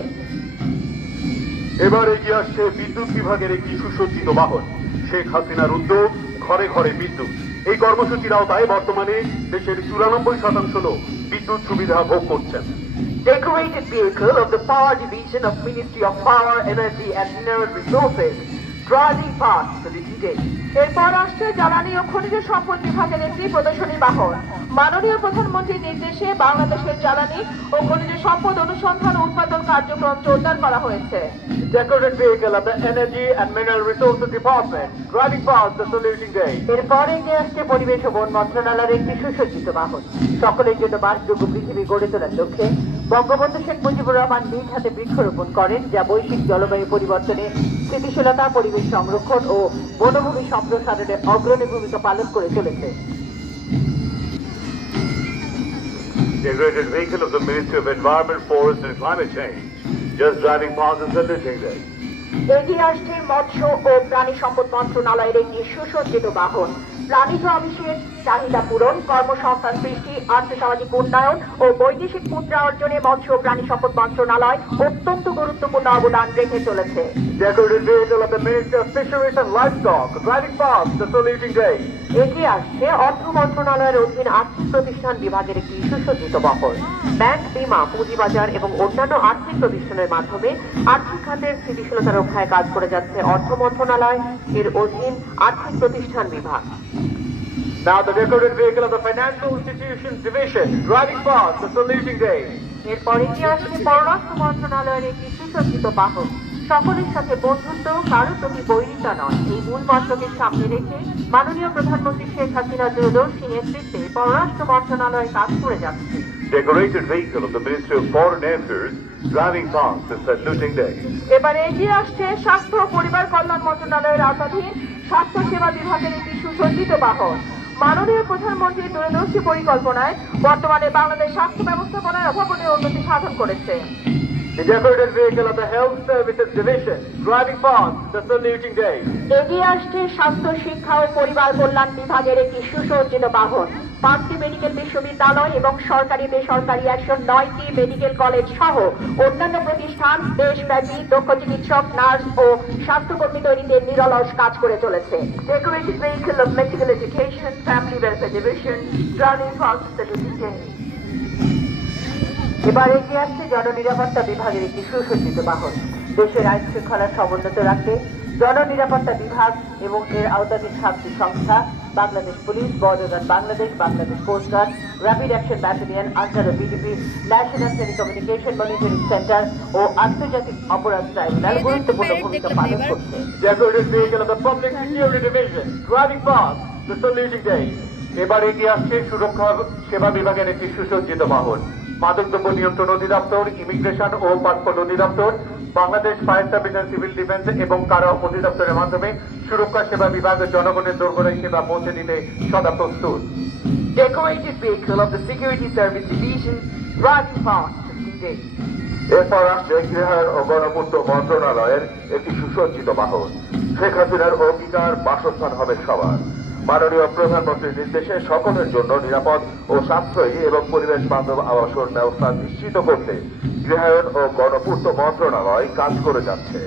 এবার এগিয়ে আসছে বিদ্যুৎ বিভাগের একটি সুসজ্জিত বাহন। শেখ হাসিনার উদ্যোগ ঘরে ঘরে বিদ্যুৎ। এই কর্মসূচির আওতায় বর্তমানে দেশের 94% লোক বিদ্যুৎ সুবিধা ভোগ করছেন। Decorated vehicle of the Power Division of Ministry of Power, Energy and Mineral Resources driving past the saluting day. এরপর আসছে জ্বালানি ও খনিজ সম্পদ বিভাগের একটি প্রদর্শনী বাহন। মাননীয় প্রধানমন্ত্রীর নির্দেশে বাংলাদেশের জ্বালানি ও খনিজ সম্পদ অনুসন্ধান ও উৎপাদন কার্যক্রম জোরদার করা হয়েছে। Decorated vehicle of the Energy and Mineral Resources Department driving past the saluting day. এরপরে এগিয়ে আসছে পরিবেশ ও বন মন্ত্রণালয়ের একটি সুসজ্জিত বাহন। সকলের জন্য বাসযোগ্য পৃথিবী গড়ে তোলার লক্ষ্যে বঙ্গবন্ধু শেখ মুজিবুর রহমান নিজ হাতে বৃক্ষরোপণ করেন, যা বৈশ্বিক জলবায়ু পরিবর্তনে স্থিতিশীলতা, পরিবেশ সংরক্ষণ ও বনভূমি সম্প্রসারণে অগ্রণী ভূমিকা পালন করে চলেছে। Decorated vehicle of the Ministry of Environment, Forest and Climate Change just driving past the saluting day. এগিয়ে আসছে মৎস্য ও প্রাণী সম্পদ মন্ত্রণালয়ের একটি সুসজ্জিত বাহন। প্রাণীজ আমিষের চাহিদা পূরণ, কর্মসংস্থান সৃষ্টি, আর্থসামাজিক উন্নয়ন ও বৈদেশিক মুদ্রা অর্জনে মৎস্য ও প্রাণী সম্পদ মন্ত্রণালয় অত্যন্ত গুরুত্বপূর্ণ অবদান রেখে চলেছে। Decorated vehicle of the Ministry of Fisheries and Livestock, driving past the saluting day. এগিয়ে আসছে অর্থ মন্ত্রণালয়ের অধীন আর্থিক প্রতিষ্ঠান বিভাগের একটি সুসজ্জিত বহর। ব্যাংক, বীমা, পুঁজিবাজার এবং অন্যান্য আর্থিক প্রতিষ্ঠানের মাধ্যমে আর্থিক খাতের স্থিতিশীলতা রক্ষায় কাজ করে যাচ্ছে অর্থ মন্ত্রণালয় এর অধীন আর্থিক প্রতিষ্ঠান বিভাগ। Now the decorated vehicle of the Financial Institutions Division, driving past the saluting day. এরপর এগিয়ে আসছে পররাষ্ট্র মন্ত্রণালয়ের একটি সুসজ্জিত বাহন। সকলের সাথে বন্ধুত্ব, কারো প্রতি বৈরিতা নয়, এই মূল মন্ত্রকে সামনে রেখে মাননীয় প্রধানমন্ত্রী শেখ হাসিনা দূরদর্শী নেতৃত্বে পররাষ্ট্র মন্ত্রণালয় কাজ করে যাচ্ছে। Decorated vehicle of the Ministry of Foreign Affairs, driving past the saluting day. এবারে এগিয়ে আসছে স্বাস্থ্য ও পরিবার কল্যাণ মন্ত্রণালয়ের আওতাধীন স্বাস্থ্য সেবা বিভাগের একটি সুসজ্জিত বাহন। মাননীয় প্রধানমন্ত্রীর দূরদর্শী পরিকল্পনায় বর্তমানে বাংলাদেশ স্বাস্থ্য ব্যবস্থাপনায় অভাবনীয় উন্নতি সাধন করেছে। The decorated vehicle of the Health Services Division, driving past the saluting day. এগিয়ে আসছে স্বাস্থ্য, শিক্ষা ও পরিবার কল্যাণ বিভাগের একটি সুসজ্জিত বাহন। 5টি মেডিকেল বিশ্ববিদ্যালয় এবং সরকারি বেসরকারি 109টি মেডিকেল কলেজ সহ অন্যান্য প্রতিষ্ঠান দেশব্যাপী দক্ষ চিকিৎসক, নার্স ও স্বাস্থ্যকর্মী তৈরিতে নিরলস কাজ করে চলেছে। Decorated vehicle of Medical Education and Family Welfare Division, driving past the saluting day. এবার এগিয়ে আসছে জননিরাপত্তা বিভাগের একটি সুসজ্জিত বাহন। দেশের আইন শৃঙ্খলা সমুন্নত রাখতে জননিরাপত্তা বিভাগ এবং এর আওতাধীন 7টি সংস্থা Bangladesh police, border guard Bangladesh, Bangladesh coast guard, rapid action battalion, Ansar VDP, national telecommunication monitoring centre ও আন্তর্জাতিক অপরাধ ট্রাইব্যুনাল গুরুত্বপূর্ণ ভূমিকা পালন করছে। Decorated vehicle of the Public Security Division, driving past the saluting day. এবার এগিয়ে আসছে সুরক্ষা সেবা বিভাগের একটি সুসজ্জিত বাহন। মাদকদ্রব্য নিয়ন্ত্রণ অধিদপ্তর, ইমিগ্রেশন ও পাসপোর্ট অধিদপ্তর, Bangladesh fire service and civil defence এবং কারা অধিদপ্তরের মাধ্যমে সুরক্ষা সেবা বিভাগ জনগণের দোরগোড়ায় সেবা পৌঁছে দিতে সদা প্রস্তুত। Decorated vehicle of the Security Service Division, driving past the saluting day. এরপর আসছে গৃহায়ন ও গণপূর্ত মন্ত্রণালয়ের একটি সুসজ্জিত বাহন। শেখ হাসিনার অঙ্গীকার, বাসস্থান হবে সবার। মাননীয় প্রধানমন্ত্রীর নির্দেশে সকলের জন্য নিরাপদ ও সাশ্রয়ী এবং পরিবেশ বান্ধব আবাসন ব্যবস্থা নিশ্চিত করতে গৃহায়ন ও গণপূর্ত মন্ত্রণালয় কাজ করে যাচ্ছে।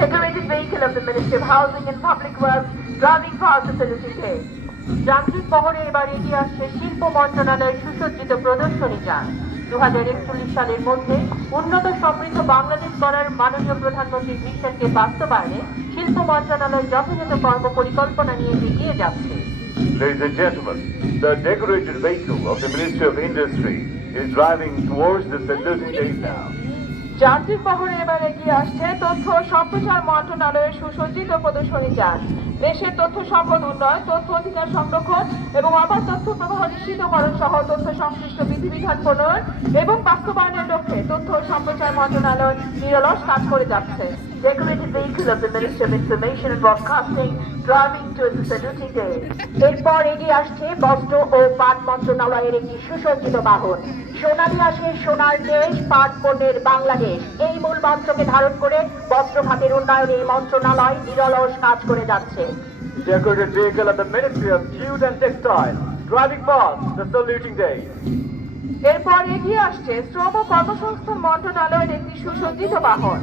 Decorated vehicle of the Ministry of Housing and Public Works, driving past the saluting day. যান্ত্রিক বহরে এবার এগিয়ে আসছে শিল্প মন্ত্রণালয়ের সুসজ্জিত প্রদর্শনী যান। 2041 সালের মধ্যে উন্নত সমৃদ্ধ বাংলাদেশ গড়ার মাননীয় প্রধানমন্ত্রীর মিশনকে বাস্তবায়নে শিল্প মন্ত্রণালয় যথাযথ কর্ম পরিকল্পনা নিয়ে এগিয়ে যাচ্ছে। Ladies and gentlemen, the decorated vehicle of the Ministry of Industry is driving towards the saluting day now. যান্ত্রিক বহরে এবার এগিয়ে আসছে তথ্য ও সম্প্রচার মন্ত্রণালয়ের সুসজ্জিত প্রদর্শনী যান। দেশের তথ্য সম্পদ উন্নয়ন, তথ্য অধিকার সংরক্ষণ এবং অবাধ তথ্য প্রবাহ নিশ্চিতকরণ সহ তথ্য সংশ্লিষ্ট বিধিবিধান প্রণয়ন এবং বাস্তবায়নের লক্ষ্যে তথ্য ও সম্প্রচার মন্ত্রণালয় নিরলস কাজ করে যাচ্ছে। Decorated vehicle of the Ministry of Information and Broadcasting, driving towards the saluting day. এরপর এগিয়ে আসছে বস্ত্র ও পাট মন্ত্রণালয়ের একটি সুসজ্জিত বাহন। সোনালী আসে সোনার দেশ, পাট পণ্যের বাংলাদেশ, এই মূল মন্ত্রকে ধারণ করে বস্ত্র খাতের উন্নয়নে এই মন্ত্রণালয় নিরলস কাজ করে যাচ্ছে। Decorated vehicle of the Ministry of Jute and Textile, driving past the saluting day. এরপর এগিয়ে আসছে শ্রম ও কর্মসংস্থান মন্ত্রণালয়ের একটি সুসজ্জিত বাহন।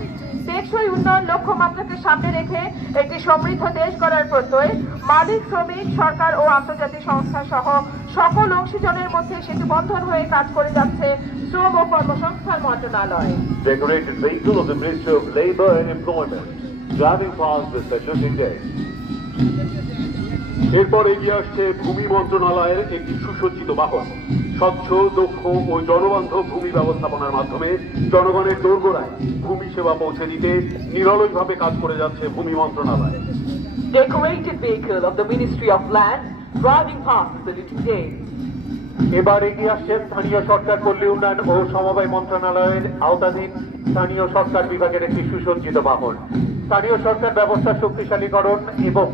টেকসই উন্নয়ন লক্ষ্যমাত্রাকে সামনে রেখে একটি সমৃদ্ধ দেশ গড়ার প্রত্যয় মালিক, শ্রমিক, সরকার ও আন্তর্জাতিক সংস্থা সহ সকল অংশীজনের মধ্যে সেতু বন্ধন হয়ে কাজ করে যাচ্ছে শ্রম ও কর্মসংস্থান মন্ত্রণালয়। Decorated vehicle of the Ministry of Labor and Employment, driving past the saluting day. এরপর এগিয়ে আসছে ভূমি মন্ত্রণালয়ের একটি সুসজ্জিত বাহন। স্বচ্ছ, দক্ষ ও জনবান্ধব ভূমি ব্যবস্থাপনার মাধ্যমে জনগণের দোরগোড়ায় ভূমি সেবা পৌঁছে দিতে নিরলসভাবে কাজ করে যাচ্ছে ভূমি মন্ত্রণালয়। Decorated vehicle of the Ministry of Land, driving past the saluting day. এবার এগিয়ে আসছে স্থানীয় সরকার পল্লী উন্নয়ন ও সমবায় মন্ত্রণালয়ের আওতাধীন স্থানীয় সরকার বিভাগের একটি সুসজ্জিত বাহন। স্থানীয় সরকার ব্যবস্থা শক্তিশালীকরণ এবং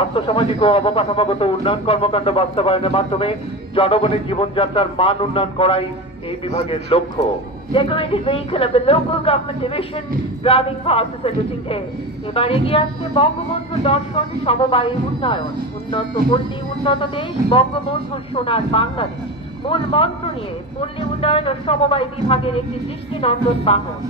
আর্থসামাজিক ও অবকাঠামোগত উন্নয়ন কর্মকাণ্ড বাস্তবায়নের মাধ্যমে জনগণের জীবনযাত্রার মান উন্নয়ন করাই এই বিভাগের লক্ষ্য। Decorated vehicle of the local government division driving past the saluting day. এবার এগিয়ে আসছে বঙ্গবন্ধু দর্শন সমবায়ী উন্নয়ন, উন্নত পল্লী উন্নত দেশ, বঙ্গবন্ধুর সোনার বাংলাদেশ মূল মন্ত্র নিয়ে পল্লী উন্নয়ন ও সমবায় বিভাগের একটি দৃষ্টিনন্দন বাহন।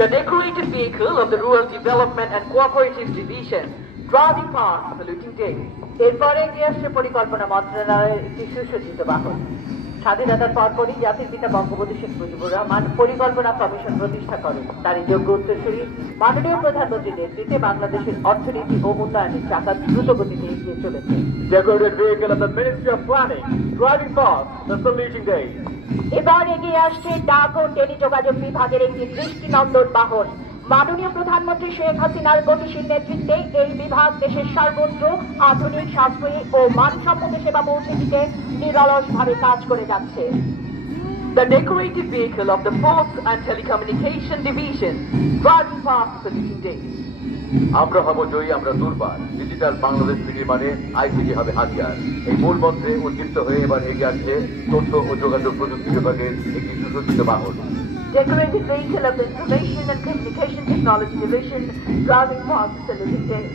The decorated vehicle of the Rural Development and Cooperative Division driving past saluting day. এরপরে এগিয়ে আসছে পরিকল্পনা মন্ত্রণালয়ের একটি সুসজ্জিত বাহন। স্বাধীনতার পরপরই জাতির পিতা বঙ্গবন্ধু শেখ মুজিবুর রহমান পরিকল্পনা কমিশন প্রতিষ্ঠা করেন। তারই যোগ্য উত্তরসূরি মাননীয় প্রধানমন্ত্রীর নেতৃত্বে বাংলাদেশের অর্থনীতি ও উন্নয়নের চাকা দ্রুত গতিতে এগিয়ে চলেছে। Decorated vehicle of the Ministry of Planning driving past the saluting day. এবার এগিয়ে আসছে ডাক ও টেলিযোগাযোগ বিভাগের একটি দৃষ্টিনন্দন বাহন। মাননীয় প্রধানমন্ত্রী শেখ হাসিনার গতিশীল নেতৃত্বে এই বিভাগ দেশের সর্বত্র আধুনিক সাশ্রয়ী ও মানসম্মত সেবা পৌঁছে দিতে নিরলসভাবে কাজ করে যাচ্ছে। The decorated vehicle of the Post and Telecommunication Division driving past saluting day. আমরা হব জয়ী, আমরা দুর্বার। ডিজিটাল বাংলাদেশ বিনির্মাণে আইসিটি হবে হাতিয়ার। এই মূল মন্ত্রে উদ্দীপ্ত হয়ে এবার এগিয়ে আসছে তথ্য ও যোগাযোগ প্রযুক্তি বিভাগের একটি সুসজ্জিত বাহন। Decorated vehicle of the Information and Communication Technology Division driving past the saluting day.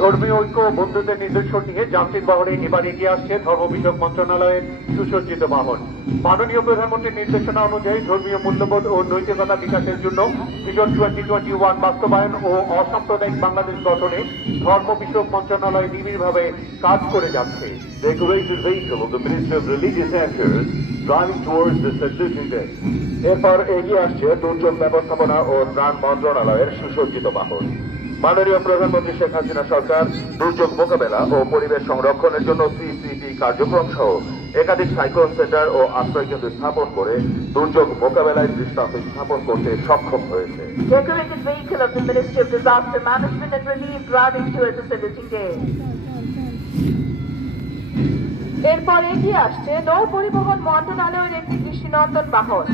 ধর্মীয় ঐক্য ও বন্ধুত্বের নিদর্শন নিয়ে যান্ত্রিক বাহনে এবার এগিয়ে আসছে ধর্ম বিষয়ক মন্ত্রণালয়ের সুসজ্জিত বাহন। মাননীয় প্রধানমন্ত্রীর নির্দেশনা অনুযায়ী ধর্মীয় মূল্যবোধ ও নৈতিকতা বিকাশের জন্য ভিশন 2021 বাস্তবায়ন ও অসাম্প্রদায়িক বাংলাদেশ গঠনে ধর্ম বিষয়ক মন্ত্রণালয় নিবিড়ভাবে কাজ করে যাচ্ছে। Decorated vehicle of the Ministry of Religious Affairs driving towards the saluting day. এরপর এগিয়ে আসছে দুর্যোগ ব্যবস্থাপনা ও ত্রাণ মন্ত্রণালয়ের সুসজ্জিত বাহন। মাননীয় প্রধানমন্ত্রী শেখ হাসিনা সরকার দুর্যোগ মোকাবেলা ও পরিবেশ সংরক্ষণের জন্য সিসিটি কার্যক্রম সহ একাধিক সাইক্লোন সেন্টার ও আশ্রয় কেন্দ্র স্থাপন করে দুর্যোগ মোকাবেলায় দৃষ্টান্ত স্থাপন করতে সক্ষম হয়েছে। Decorated vehicle of the Ministry of Disaster Management and Relief driving towards the saluting day. এরপর এগিয়ে আসছে নৌ পরিবহন মন্ত্রণালয়ের একটি দৃষ্টিনন্দন বাহন।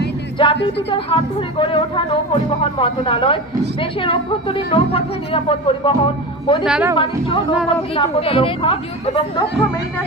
জাতির পিতার হাত ধরে গড়ে ওঠা নৌ পরিবহন মন্ত্রণালয় দেশের অভ্যন্তরীণ নৌপথে নিরাপদ পরিবহন, বৈদেশিক বাণিজ্য, নৌপথে নিরাপত্তা রক্ষা এবং দক্ষ মেরিনার